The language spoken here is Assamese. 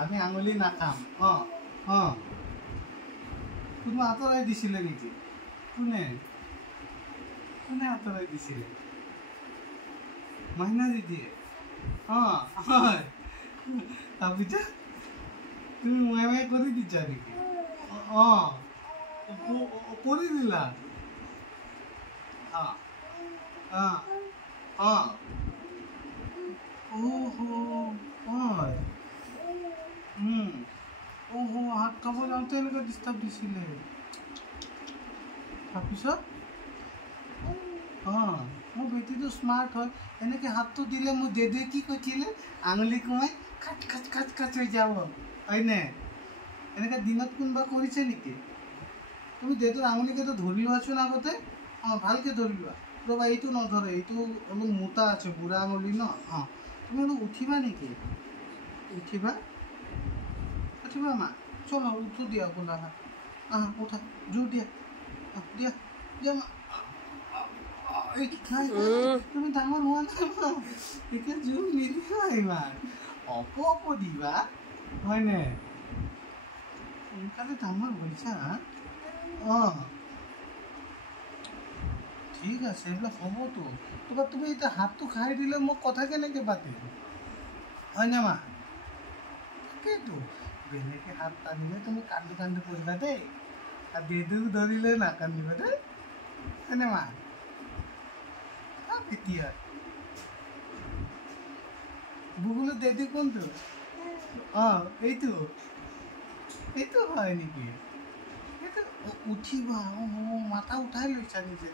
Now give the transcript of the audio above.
আমি আঙুলি নাখাম। কোনোবা আঁতৰাই দিছিলে নেকি? কোনে কোনে আঁতৰাই দিছিলে? মাইনা দিদিয়ে? হয়। তাৰপিছত তুমি মায়ে কৰি দিছা নেকি? কৰি দিলা? হয়। হাত খাব যাওঁতে এনেকৈ ডিষ্টাৰ্ব দিছিলে। তাৰপিছত মোৰ বেটিটো স্মাৰ্ট হয়। এনেকৈ হাতটো দিলে মোৰ দেদুৱে কি কৈছিলে? আঙুলি কোমাই খাচ খাচ খাচ খাচ হৈ যাব, হয়নে? এনেকৈ দিনত কোনোবা কৰিছে নেকি? তুমি দেদুৰ আঙুলিকেইটা ধৰি লোৱাচোন আগতে। ভালকৈ ধৰি লোৱা। ৰ'বা, এইটো নধৰে, এইটো অলপ মোটা আছে, বুঢ়া আঙুলি ন। তুমি অলপ উঠিবা নেকি? উঠিবা মা। চলো উঠো দিয়া, বোলা উঠা, জোৰ দিয়া দিয়া দিয়া মা। তুমি ডাঙৰ হোৱা নাই মা, এতিয়া জোৰ নিদিবা ইমান, অপ দিবা, হয়নে? সোনকালে ডাঙৰ হৈছা। ঠিক আছে, এইবিলাক হ'বতো। তুমি এতিয়া হাতটো খাই দিলে মোক কথা কেনেকৈ পাতিম, হয়নে মা? তাকেইতো, বেলেগে হাত টানিলে তুমি কান্দি কান্দি কৰিবা দেই, আৰু দেদুক ধৰিলে নাকান্দিবা দেই, হয়নে মা? এতিয়া বুবুলৰ দেদু কোনটো? এইটো হয় নেকি? এইটো উঠিবা, মাথা উঠাই লৈছা নিজে।